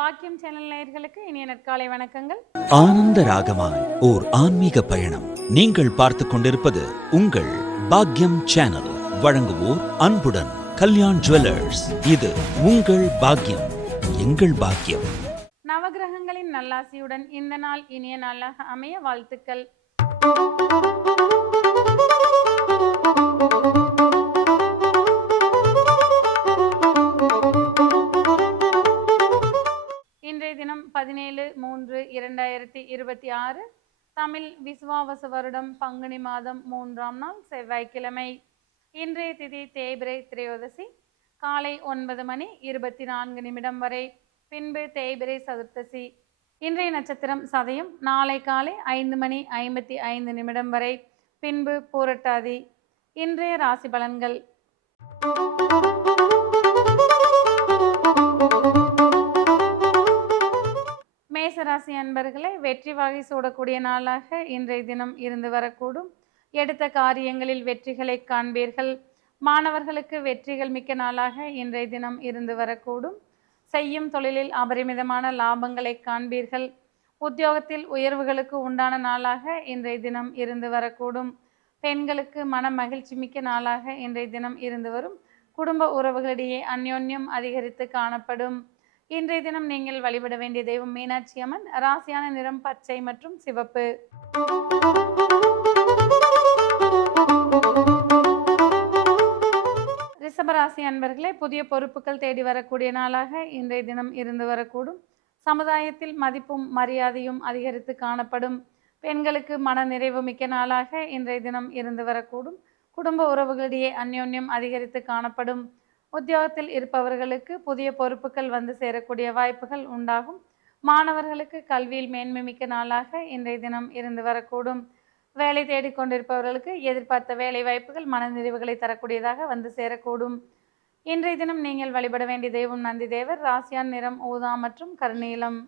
பாக்கியம் சேனல் நேயர்களுக்கு இனிய நற்காலை வணக்கங்கள். ஆனந்த ராகமாய் ஓர் ஆன்மீக பயணம். நீங்கள் பார்த்துக் கொண்டிருப்பது உங்கள் பாக்கியம் சேனல். வழங்குவோர் அன்புடன் கல்யாண் ஜுவல்லர்ஸ். இது உங்கள் பாக்கியம், எங்கள் பாக்கியம். நவகிரகங்களின் நல்லாசியுடன் இந்த நாள் இனிய நாளாக அமைய வாழ்த்துக்கள். இன்றைய தினம் 17/3/2026 தமிழ் விசுவாவசு வருடம் பங்குனி மாதம் 3ஆம் நாள் செவ்வாய்க்கிழமை. இன்றைய திதி தேய்பிறை திரையோதசி காலை 9:24 வரை, பின்பு தேய்பிறை சதுர்த்தசி. இன்றைய நட்சத்திரம் சதயம், நாளை காலை 5:55 வரை, பின்பு பூரட்டாதி. இன்றைய ராசி பலன்கள். மேசராசி அன்பர்களை வெற்றி வாகை சூடக்கூடிய நாளாக இன்றைய தினம் இருந்து வரக்கூடும். எடுத்த காரியங்களில் வெற்றிகளை காண்பீர்கள். மாணவர்களுக்கு வெற்றிகள் மிக்க நாளாக இன்றைய தினம் இருந்து வரக்கூடும். செய்யும் தொழிலில் அபரிமிதமான லாபங்களை காண்பீர்கள். உத்தியோகத்தில் உயர்வுகளுக்கு உண்டான நாளாக இன்றைய தினம் இருந்து வரக்கூடும். பெண்களுக்கு மன மகிழ்ச்சி மிக்க நாளாக இன்றைய தினம் இருந்து வரும். குடும்ப உறவுகளிடையே அந்யோன்யம் அதிகரித்து காணப்படும். இன்றைய தினம் நீங்கள் வழிபட வேண்டிய தெய்வம் மீனாட்சி அம்மன். ராசியான நிறம் பச்சை மற்றும் சிவப்பு. ரிஷபராசி அன்பர்களே, புதிய பொறுப்புகள் தேடி வரக்கூடிய நாளாக இன்றைய தினம் இருந்து வரக்கூடும். சமுதாயத்தில் மதிப்பும் மரியாதையும் அதிகரித்து காணப்படும். பெண்களுக்கு மன நிறைவு மிக்க நாளாக இன்றைய தினம் இருந்து வரக்கூடும். குடும்ப உறவுகளிடையே அந்யோன்யம் அதிகரித்து காணப்படும். உத்தியோகத்தில் இருப்பவர்களுக்கு புதிய பொறுப்புகள் வந்து சேரக்கூடிய வாய்ப்புகள் உண்டாகும். மாணவர்களுக்கு கல்வியில் மேன்மை மிக்க நாளாக இன்றைய தினம் இருந்து வரக்கூடும். வேலை தேடிக்கொண்டிருப்பவர்களுக்கு எதிர்பார்த்த வேலை வாய்ப்புகள் மனநிறைவுகளை தரக்கூடியதாக வந்து சேரக்கூடும். இன்றைய தினம் நீங்கள் வழிபட வேண்டிய தெய்வம் நந்தி தேவர். ராசியான் நிறம் ஊதா மற்றும் கருநீலம்.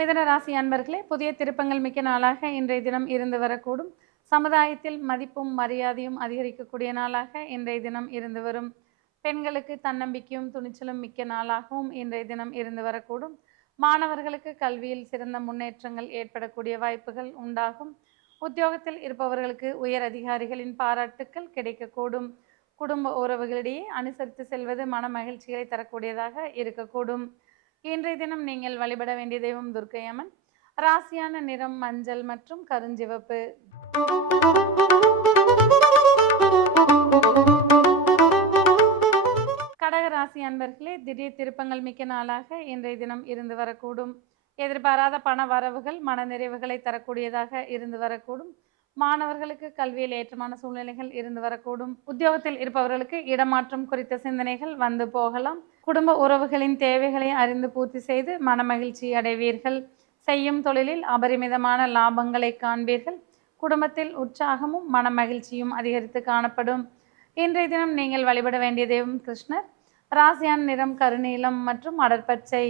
மிதுன ராசி அன்பர்களே, புதிய திருப்பங்கள் மிக்க நாளாக இன்றைய தினம் இருந்து வரக்கூடும். சமுதாயத்தில் மதிப்பும் மரியாதையும் அதிகரிக்கக்கூடிய நாளாக இன்றைய தினம் இருந்து வரும். பெண்களுக்கு தன்னம்பிக்கையும் துணிச்சலும் மிக்க நாளாகவும் இன்றைய தினம் இருந்து வரக்கூடும். மாணவர்களுக்கு கல்வியில் சிறந்த முன்னேற்றங்கள் ஏற்படக்கூடிய வாய்ப்புகள் உண்டாகும். உத்தியோகத்தில் இருப்பவர்களுக்கு உயர் அதிகாரிகளின் பாராட்டுக்கள் கிடைக்கக்கூடும். குடும்ப உறவுகளிடையே அனுசரித்து செல்வது மன மகிழ்ச்சிகளை தரக்கூடியதாக இருக்கக்கூடும். இன்றைய தினம் நீங்கள் வழிபட வேண்டிய தெய்வம் துர்க்கை அம்மன். ராசியான நிறம் மஞ்சள் மற்றும் கருஞ்சிவப்பு. கடகராசி அன்பர்களே, திடீர் திருப்பங்கள் மிக்க நாளாக இன்றைய தினம் இருந்து வரக்கூடும். எதிர்பாராத பண வரவுகள் மன நிறைவுகளை தரக்கூடியதாக இருந்து வரக்கூடும். மாணவர்களுக்கு கல்வியில் ஏற்றமான சூழ்நிலைகள் இருந்து வரக்கூடும். உத்தியோகத்தில் இருப்பவர்களுக்கு இடமாற்றம் குறித்த சிந்தனைகள் வந்து போகலாம். குடும்ப உறவுகளின் தேவைகளை அறிந்து பூர்த்தி செய்து மன மகிழ்ச்சி அடைவீர்கள். செய்யும் தொழிலில் அபரிமிதமான லாபங்களை காண்பீர்கள். குடும்பத்தில் உற்சாகமும் மன மகிழ்ச்சியும் அதிகரித்து காணப்படும். இன்றைய தினம் நீங்கள் வழிபட வேண்டிய தெய்வம் கிருஷ்ணர். ராசியான் நிறம் கருநீலம் மற்றும் அடற்பச்சை.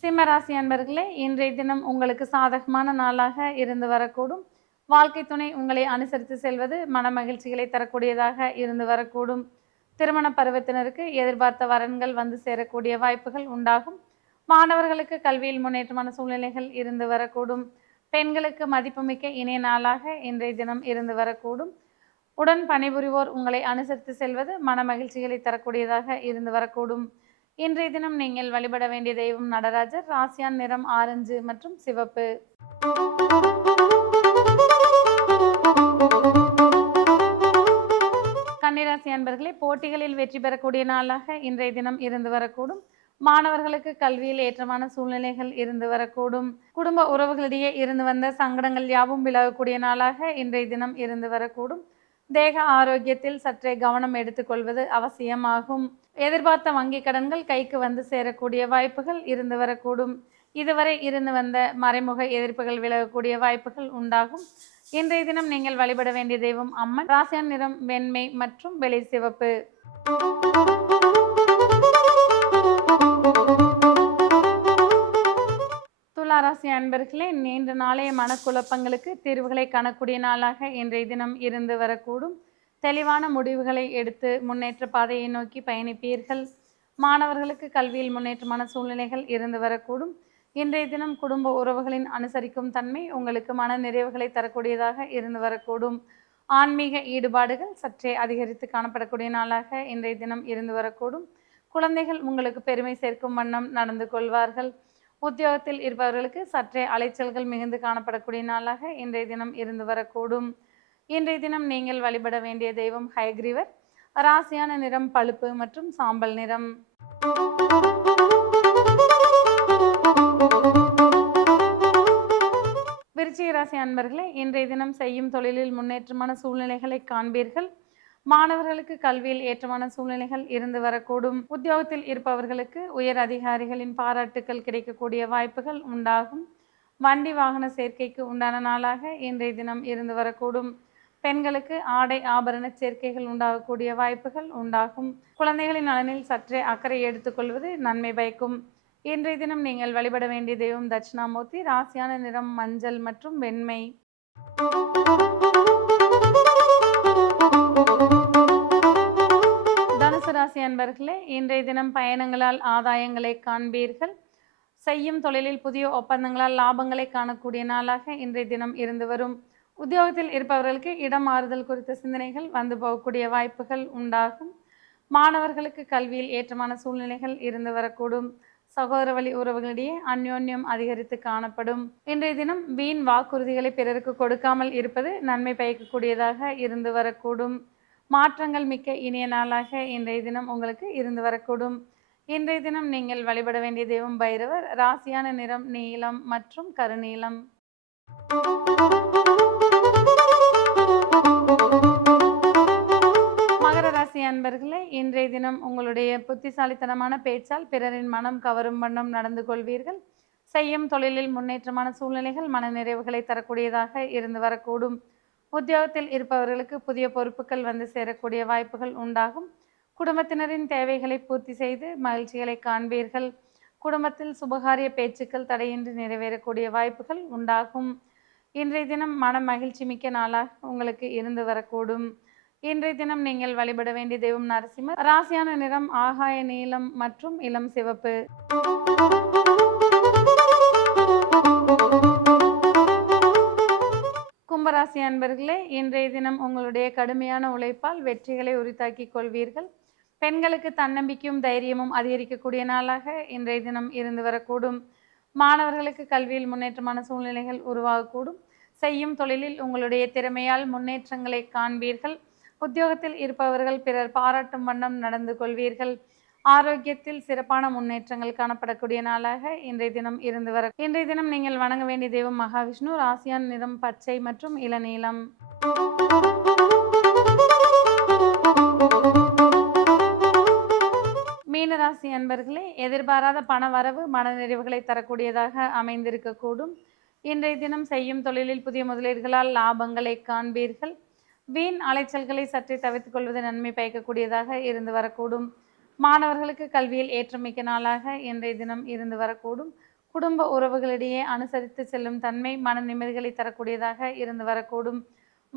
சிம்மராசி அன்பர்களே, இன்றைய தினம் உங்களுக்கு சாதகமான நாளாக இருந்து வரக்கூடும். வாழ்க்கை துணை உங்களை அனுசரித்து செல்வது மன மகிழ்ச்சிகளை தரக்கூடியதாக இருந்து வரக்கூடும். திருமண பருவத்தினருக்கு எதிர்பார்த்த வரன்கள் வந்து சேரக்கூடிய வாய்ப்புகள் உண்டாகும். மாணவர்களுக்கு கல்வியில் முன்னேற்றமான சூழ்நிலைகள் இருந்து வரக்கூடும். பெண்களுக்கு மதிப்புமிக்க இனிய நாளாக இன்றைய தினம் இருந்து வரக்கூடும். உடன் பணிபுரிவோர் உங்களை அனுசரித்து செல்வது மன மகிழ்ச்சிகளை தரக்கூடியதாக இருந்து வரக்கூடும். இன்றைய தினம் நீங்கள் வழிபட வேண்டிய தெய்வம் நடராஜர். ராசியான் நிறம் ஆரஞ்சு மற்றும் சிவப்பு. கன்னிராசி அன்பர்களே, போட்டிகளில் வெற்றி பெறக்கூடிய நாளாக இன்றைய தினம் இருந்து வரக்கூடும். மாணவர்களுக்கு கல்வியில் ஏற்றமான சூழ்நிலைகள் இருந்து வரக்கூடும். குடும்ப உறவுகளிடையே இருந்து வந்த சங்கடங்கள் யாவும் விலகக்கூடிய நாளாக இன்றைய தினம் இருந்து வரக்கூடும். தேக ஆரோக்கியத்தில் சற்றே கவனம் எடுத்துக்கொள்வது அவசியமாகும். எதிர்பார்த்த வங்கி கடன்கள் கைக்கு வந்து சேரக்கூடிய வாய்ப்புகள் இருந்து வரக்கூடும். இதுவரை இருந்து வந்த மறைமுக எதிர்ப்புகள் விலகக்கூடிய வாய்ப்புகள் உண்டாகும். இன்றைய தினம் நீங்கள் வழிபட வேண்டிய தெய்வம் அம்மன். ராசியான் நிறம் வெண்மை மற்றும் வெளிர் சிவப்பு. துலா துளாராசி அன்பர்களே, நீண்ட நாளைய மனக்குழப்பங்களுக்கு தீர்வுகளை காணக்கூடிய நாளாக இன்றைய தினம் இருந்து வரக்கூடும். தெளிவான முடிவுகளை எடுத்து முன்னேற்ற பாதையை நோக்கி பயணிப்பீர்கள். மாணவர்களுக்கு கல்வியில் முன்னேற்றமான சூழ்நிலைகள் இருந்து வரக்கூடும். இன்றைய தினம் குடும்ப உறவுகளின் அனுசரிக்கும் தன்மை உங்களுக்கு மன நிறைவுகளை தரக்கூடியதாக இருந்து வரக்கூடும். ஆன்மீக ஈடுபாடுகள் சற்றே அதிகரித்து காணப்படக்கூடிய நாளாக இன்றைய தினம் இருந்து வரக்கூடும். குழந்தைகள் உங்களுக்கு பெருமை சேர்க்கும் வண்ணம் நடந்து கொள்வார்கள். உத்தியோகத்தில் இருப்பவர்களுக்கு சற்றே அலைச்சல்கள் மிகுந்து காணப்படக்கூடிய நாளாக இன்றைய தினம் இருந்து வரக்கூடும். இன்றைய தினம் நீங்கள் வழிபட வேண்டிய தெய்வம் ஹயக்ரீவர். ராசியான நிறம் பழுப்பு மற்றும் சாம்பல் நிறம். விருச்சிக ராசி அன்பர்களே, இன்றைய தினம் செய்யும் தொழிலில் முன்னேற்றமான சூழ்நிலைகளை காண்பீர்கள். மாணவர்களுக்கு கல்வியில் ஏற்றமான சூழ்நிலைகள் இருந்து வரக்கூடும். உத்தியோகத்தில் இருப்பவர்களுக்கு உயர் அதிகாரிகளின் பாராட்டுக்கள் கிடைக்கக்கூடிய வாய்ப்புகள் உண்டாகும். வண்டி வாகன சேர்க்கைக்கு உண்டான நாளாக இன்றைய தினம் இருந்து வரக்கூடும். பெண்களுக்கு ஆடை ஆபரண சேர்க்கைகள் உண்டாகக்கூடிய வாய்ப்புகள் உண்டாகும். குழந்தைகளின் நலனில் சற்றே அக்கறை எடுத்துக்கொள்வது நன்மை பயக்கும். இன்றைய தினம் நீங்கள் வழிபட வேண்டிய தெய்வம் தட்சிணாமூர்த்தி. ராசியான நிறம் மஞ்சள் மற்றும் வெண்மை. தனுசு ராசி அன்பர்களே, இன்றைய தினம் பயணங்களால் ஆதாயங்களை காண்பீர்கள். செய்யும் தொழிலில் புதிய ஒப்பந்தங்களால் லாபங்களை காணக்கூடிய நாளாக இன்றைய தினம் இருந்து வரும். உத்தியோகத்தில் இருப்பவர்களுக்கு இடம் மாறுதல் குறித்த சிந்தனைகள் வந்து போகக்கூடிய வாய்ப்புகள் உண்டாகும். மாணவர்களுக்கு கல்வியில் ஏற்றமான சூழ்நிலைகள் இருந்து வரக்கூடும். சகோதர வழி உறவுகளிடையே அந்யோன்யம் அதிகரித்து காணப்படும். இன்றைய தினம் வீண் வாக்குறுதிகளை பிறருக்கு கொடுக்காமல் இருப்பது நன்மை பயக்கக்கூடியதாக இருந்து வரக்கூடும். மாற்றங்கள் மிக்க இனிய நாளாக இன்றைய தினம் உங்களுக்கு இருந்து வரக்கூடும். இன்றைய தினம் நீங்கள் வழிபட வேண்டிய தெய்வம் பைரவர். ராசியான நிறம் நீலம் மற்றும் கருநீலம். மகர ராசி அன்பர்களே, இன்றைய தினம் உங்களுடைய புத்திசாலித்தனமான பேச்சால் பிறரின் மனம் கவரும் வண்ணம் நடந்து கொள்வீர்கள். செய்யும் தொழிலில் முன்னேற்றமான சூழ்நிலைகள் மன நிறைவுகளை தரக்கூடியதாக இருந்து வரக்கூடும். உத்தியோகத்தில் இருப்பவர்களுக்கு புதிய பொறுப்புகள் வந்து சேரக்கூடிய வாய்ப்புகள் உண்டாகும். குடும்பத்தினரின் தேவைகளை பூர்த்தி செய்து மகிழ்ச்சிகளை காண்பீர்கள். குடும்பத்தில் சுபகாரிய பேச்சுக்கள் தடையின்றி நிறைவேறக்கூடிய வாய்ப்புகள் உண்டாகும். இன்றைய தினம் மன மகிழ்ச்சி மிக்க நாளாக உங்களுக்கு இருந்து வரக்கூடும். இன்றைய தினம் நீங்கள் வழிபட வேண்டிய தெய்வம் நரசிம்மர். ராசியான நிறம் ஆகாய நீலம் மற்றும் இளம் சிவப்பு. கும்பராசி அன்பர்களே, இன்றைய தினம் உங்களுடைய கடுமையான உழைப்பால் வெற்றிகளை உரித்தாக்கிக் கொள்வீர்கள். பெண்களுக்கு தன்னம்பிக்கையும் தைரியமும் அதிகரிக்கக்கூடிய நாளாக இன்றைய தினம் இருந்து வரக்கூடும். மாணவர்களுக்கு கல்வியில் முன்னேற்றமான சூழ்நிலைகள் உருவாகக்கூடும். செய்யும் தொழிலில் உங்களுடைய திறமையால் முன்னேற்றங்களை காண்பீர்கள். உத்தியோகத்தில் இருப்பவர்கள் பிறர் பாராட்டும் வண்ணம் நடந்து கொள்வீர்கள். ஆரோக்கியத்தில் சிறப்பான முன்னேற்றங்கள் காணப்படக்கூடிய நாளாக இன்றைய தினம் இருந்து வர. இன்றைய தினம் நீங்கள் வணங்க வேண்டிய தெய்வம் மகாவிஷ்ணு. ராசியான நிறம் பச்சை மற்றும் இளநீலம். மீனராசி அன்பர்களே, எதிர்பாராத பண வரவு மனநிறைவுகளை தரக்கூடியதாக அமைந்திருக்கக்கூடும். இன்றைய தினம் செய்யும் தொழிலில் புதிய முதலீடுகளால் லாபங்களை காண்பீர்கள். வீண் அலைச்சல்களை சற்றே தவிர்த்துக் கொள்வது நன்மை பயக்கக்கூடியதாக இருந்து வரக்கூடும். மாணவர்களுக்கு கல்வியில் ஏற்றமிக்க நாளாக இன்றைய தினம் இருந்து வரக்கூடும். குடும்ப உறவுகளிடையே அனுசரித்து செல்லும் தன்மை மன நிம்மதிகளை தரக்கூடியதாக இருந்து வரக்கூடும்.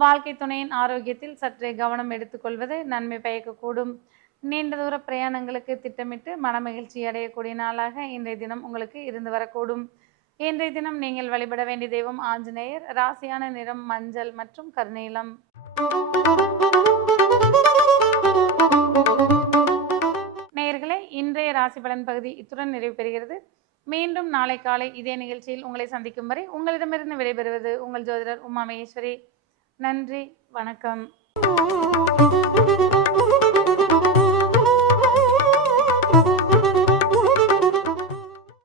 வாழ்க்கை துணையின் ஆரோக்கியத்தில் சற்றே கவனம் எடுத்துக்கொள்வது நன்மை பயக்கக்கூடும். நீண்ட தூர பிரயாணங்களுக்கு திட்டமிட்டு மன மகிழ்ச்சி அடையக்கூடிய நாளாக இன்றைய தினம் உங்களுக்கு இருந்து வரக்கூடும். இன்றைய தினம் நீங்கள் வழிபட வேண்டிய தெய்வம் ஆஞ்சநேயர். ராசியான நிறம் மஞ்சள் மற்றும் கருநீலம். நேயர்களே, இன்றைய ராசி பலன் பகுதி இத்துடன் நிறைவு பெறுகிறது. மீண்டும் நாளை காலை இதே நிகழ்ச்சியில் உங்களை சந்திக்கும் வரை உங்களிடமிருந்து விடைபெறுவது உங்கள் ஜோதிடர் உமா மகேஸ்வரி. நன்றி, வணக்கம்.